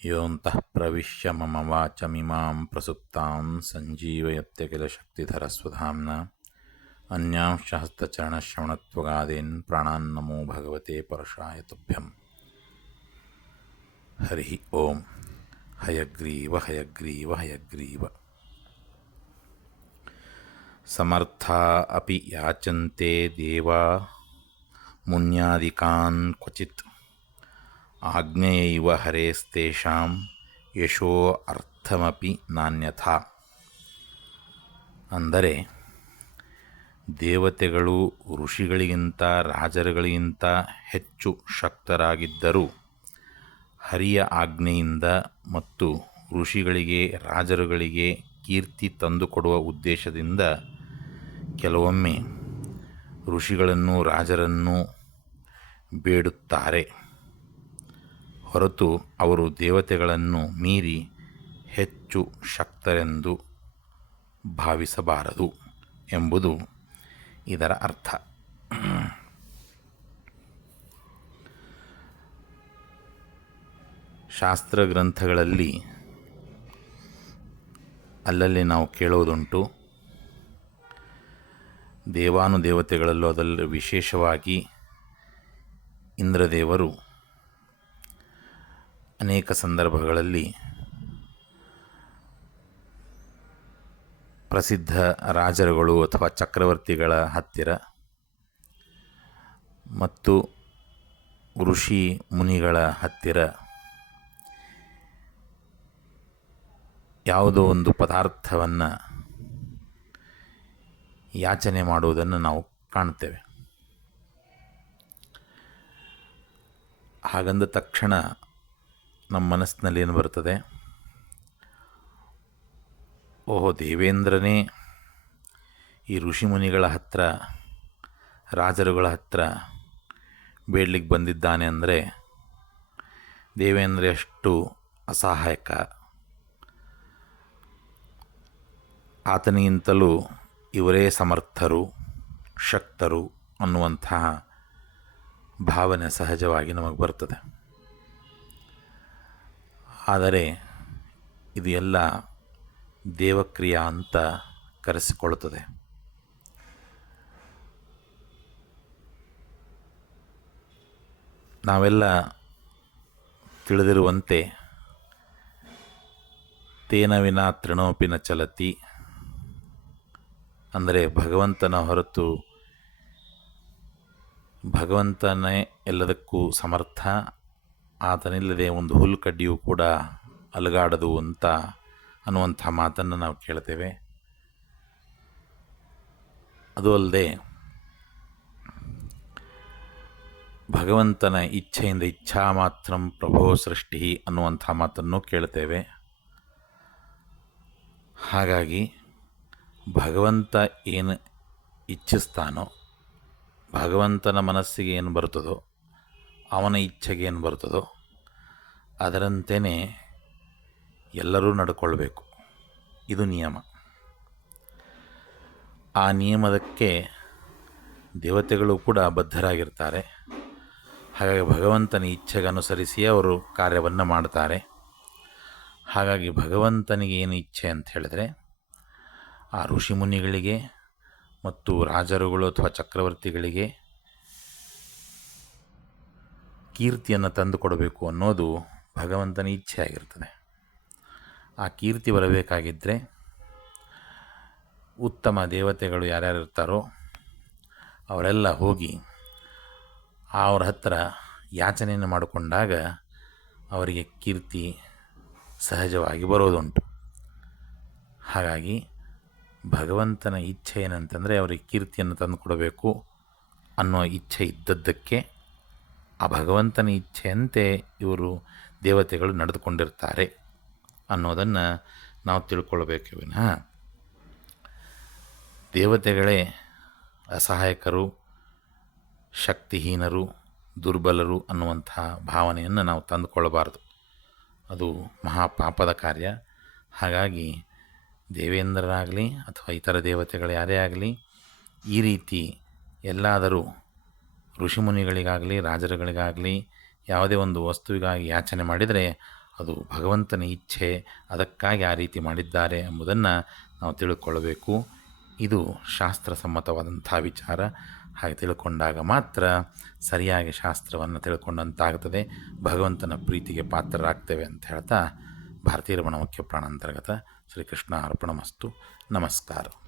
ಯೋऽन्तಃ ಪ್ರವಿಶ್ಯ ಮಮ ವಾಚಮಿಮಾಂ ಪ್ರಸುಪ್ತಾಂ ಸಂಜೀವಯತ್ಯ ಕಿಲ ಶಕ್ತಿಧರಸ್ವಧಾಮ್ನಾ ಅನ್ಯಾಂಶ್ಚ ಹಸ್ತಚರಣಶ್ರವಣತ್ವಗಾದೀನ್ ಪ್ರಾಣಾನ್ನಮೋ ಭಗವತೆ ಪರಶಾಯ ತುಭ್ಯಂ. ಹರಿ ಓಂ. ಹಯಗ್ರೀವ ಹಯಗ್ರೀವ ಹಯಗ್ರೀವ. ಸಮರ್ಥಾ ಅಪಿ ಯಾಚಂತೆ ದೇವಾ ಮುನ್ಯಾದಿಕಾನ್ ಕ್ವಚಿತ್ ಆಜ್ಞೆಯೈವ ಹರೇಸ್ತೇಷಾಂ ಯಶೋ ಅರ್ಥಮಪಿ ನಾನ್ಯಥಾ. ಅಂದರೆ ದೇವತೆಗಳು ಋಷಿಗಳಿಗಿಂತ ರಾಜರುಗಳಿಗಿಂತ ಹೆಚ್ಚು ಶಕ್ತರಾಗಿದ್ದರೂ ಹರಿಯ ಆಜ್ಞೆಯಿಂದ ಮತ್ತು ಋಷಿಗಳಿಗೆ ರಾಜರುಗಳಿಗೆ ಕೀರ್ತಿ ತಂದುಕೊಡುವ ಉದ್ದೇಶದಿಂದ ಕೆಲವೊಮ್ಮೆ ಋಷಿಗಳನ್ನು ರಾಜರನ್ನು ಬೇಡುತ್ತಾರೆ ಹೊರತು ಅವರು ದೇವತೆಗಳನ್ನು ಮೀರಿ ಹೆಚ್ಚು ಶಕ್ತರೆಂದು ಭಾವಿಸಬಾರದು ಎಂಬುದು ಇದರ ಅರ್ಥ. ಶಾಸ್ತ್ರ ಗ್ರಂಥಗಳಲ್ಲಿ ಅಲ್ಲಲ್ಲಿ ನಾವು ಕೇಳೋದುಂಟು, ದೇವಾನುದೇವತೆಗಳಲ್ಲೂ ಅದರಲ್ಲಿ ವಿಶೇಷವಾಗಿ ಇಂದ್ರದೇವರು ಅನೇಕ ಸಂದರ್ಭಗಳಲ್ಲಿ ಪ್ರಸಿದ್ಧ ರಾಜರುಗಳು ಅಥವಾ ಚಕ್ರವರ್ತಿಗಳ ಹತ್ತಿರ ಮತ್ತು ಋಷಿ ಮುನಿಗಳ ಹತ್ತಿರ ಯಾವುದೋ ಒಂದು ಪದಾರ್ಥವನ್ನು ಯಾಚನೆ ಮಾಡುವುದನ್ನು ನಾವು ಕಾಣ್ತೇವೆ. ಹಾಗಂದ ತಕ್ಷಣ ನಮ್ಮ ಮನಸ್ಸಿನಲ್ಲಿ ಏನು ಬರ್ತದೆ? ಓಹೋ, ದೇವೇಂದ್ರನೇ ಈ ಋಷಿಮುನಿಗಳ ಹತ್ರ ರಾಜರುಗಳ ಹತ್ರ ಬೇಡಲಿಕ್ಕೆ ಬಂದಿದ್ದಾನೆ ಅಂದರೆ ದೇವೇಂದ್ರ ಎಷ್ಟು ಅಸಹಾಯಕ, ಆತನಿಗಿಂತಲೂ ಇವರೇ ಸಮರ್ಥರು ಶಕ್ತರು ಅನ್ನುವಂತಹ ಭಾವನೆ ಸಹಜವಾಗಿ ನಮಗೆ ಬರ್ತದೆ. ಆದರೆ ಇದು ಎಲ್ಲ ದೇವಕ್ರಿಯಾ ಅಂತ ಕರೆಸಿಕೊಳ್ಳುತ್ತದೆ. ನಾವೆಲ್ಲ ತಿಳಿದಿರುವಂತೆ ತೇನ ವಿನಾ ತೃಣೋಪಿ ನ ಚಲತಿ, ಅಂದರೆ ಭಗವಂತನ ಹೊರತು ಭಗವಂತನೇ ಎಲ್ಲದಕ್ಕೂ ಸಮರ್ಥ, ಆತನಿಲ್ಲದೆ ಒಂದು ಹುಲ್ಲುಕಡ್ಡಿಯೂ ಕೂಡ ಅಲುಗಾಡದು ಅಂತ ಅನ್ನುವಂಥ ಮಾತನ್ನು ನಾವು ಕೇಳ್ತೇವೆ. ಅದು ಅಲ್ಲದೆ ಭಗವಂತನ ಇಚ್ಛೆಯಿಂದ ಇಚ್ಛಾ ಮಾತ್ರಂ ಪ್ರಭೋ ಸೃಷ್ಟಿ ಅನ್ನುವಂಥ ಮಾತನ್ನು ಕೇಳ್ತೇವೆ. ಹಾಗಾಗಿ ಭಗವಂತ ಏನು ಇಚ್ಛಿಸ್ತಾನೋ, ಭಗವಂತನ ಮನಸ್ಸಿಗೆ ಏನು ಬರ್ತದೋ, ಅವನ ಇಚ್ಛೆಗೆ ಏನು ಬರ್ತದೋ ಅದರಂತೆಯೇ ಎಲ್ಲರೂ ನಡ್ಕೊಳ್ಬೇಕು. ಇದು ನಿಯಮ. ಆ ನಿಯಮದಕ್ಕೆ ದೇವತೆಗಳು ಕೂಡ ಬದ್ಧರಾಗಿರ್ತಾರೆ. ಹಾಗಾಗಿ ಭಗವಂತನ ಇಚ್ಛೆಗೆ ಅನುಸರಿಸಿ ಅವರು ಕಾರ್ಯವನ್ನು ಮಾಡ್ತಾರೆ. ಹಾಗಾಗಿ ಭಗವಂತನಿಗೆ ಏನು ಇಚ್ಛೆ ಅಂತ ಹೇಳಿದ್ರೆ ಆ ಋಷಿಮುನಿಗಳಿಗೆ ಮತ್ತು ರಾಜರುಗಳು ಅಥವಾ ಚಕ್ರವರ್ತಿಗಳಿಗೆ ಕೀರ್ತಿಯನ್ನು ತಂದುಕೊಡಬೇಕು ಅನ್ನೋದು ಭಗವಂತನ ಇಚ್ಛೆ ಆಗಿರ್ತದೆ. ಆ ಕೀರ್ತಿ ಬರಬೇಕಾಗಿದ್ದರೆ ಉತ್ತಮ ದೇವತೆಗಳು ಯಾರ್ಯಾರು ಇರ್ತಾರೋ ಅವರೆಲ್ಲ ಹೋಗಿ ಅವ್ರ ಹತ್ರ ಯಾಚನೆಯನ್ನು ಮಾಡಿಕೊಂಡಾಗ ಅವರಿಗೆ ಕೀರ್ತಿ ಸಹಜವಾಗಿ ಬರೋದುಂಟು. ಹಾಗಾಗಿ ಭಗವಂತನ ಇಚ್ಛೆ ಏನಂತಂದರೆ ಅವರಿಗೆ ಕೀರ್ತಿಯನ್ನು ತಂದುಕೊಡಬೇಕು ಅನ್ನೋ ಇಚ್ಛೆ ಇದ್ದದ್ದಕ್ಕೆ ಆ ಭಗವಂತನ ಇಚ್ಛೆಯಂತೆ ಇವರು ದೇವತೆಗಳು ನಡೆದುಕೊಂಡಿರ್ತಾರೆ ಅನ್ನೋದನ್ನು ನಾವು ತಿಳ್ಕೊಳ್ಬೇಕು. ವಿನಃ ದೇವತೆಗಳೇ ಅಸಹಾಯಕರು, ಶಕ್ತಿಹೀನರು, ದುರ್ಬಲರು ಅನ್ನುವಂತಹ ಭಾವನೆಯನ್ನು ನಾವು ತಂದುಕೊಳ್ಳಬಾರದು. ಅದು ಮಹಾಪಾಪದ ಕಾರ್ಯ. ಹಾಗಾಗಿ ದೇವೇಂದ್ರರಾಗಲಿ ಅಥವಾ ಇತರ ದೇವತೆಗಳು ಯಾರೇ ಆಗಲಿ ಈ ರೀತಿ ಎಲ್ಲಾದರೂ ಋಷಿಮುನಿಗಳಿಗಾಗಲಿ ರಾಜರುಗಳಿಗಾಗಲಿ ಯಾವುದೇ ಒಂದು ವಸ್ತುವಿಗಾಗಿ ಯಾಚನೆ ಮಾಡಿದರೆ ಅದು ಭಗವಂತನ ಇಚ್ಛೆ, ಅದಕ್ಕಾಗಿ ಆ ರೀತಿ ಮಾಡಿದ್ದಾರೆ ಎಂಬುದನ್ನು ನಾವು ತಿಳ್ಕೊಳ್ಬೇಕು. ಇದು ಶಾಸ್ತ್ರಸಮ್ಮತವಾದಂಥ ವಿಚಾರ. ಹಾಗೆ ತಿಳ್ಕೊಂಡಾಗ ಮಾತ್ರ ಸರಿಯಾಗಿ ಶಾಸ್ತ್ರವನ್ನು ತಿಳ್ಕೊಂಡಂತಾಗ್ತದೆ, ಭಗವಂತನ ಪ್ರೀತಿಗೆ ಪಾತ್ರರಾಗ್ತೇವೆ ಅಂತ ಹೇಳ್ತಾ ಭಾರತೀಯ ರಮಣ ಮುಖ್ಯ ಪ್ರಾಣಾಂತರ್ಗತ ಶ್ರೀಕೃಷ್ಣ ಅರ್ಪಣಮಸ್ತು. ನಮಸ್ಕಾರ.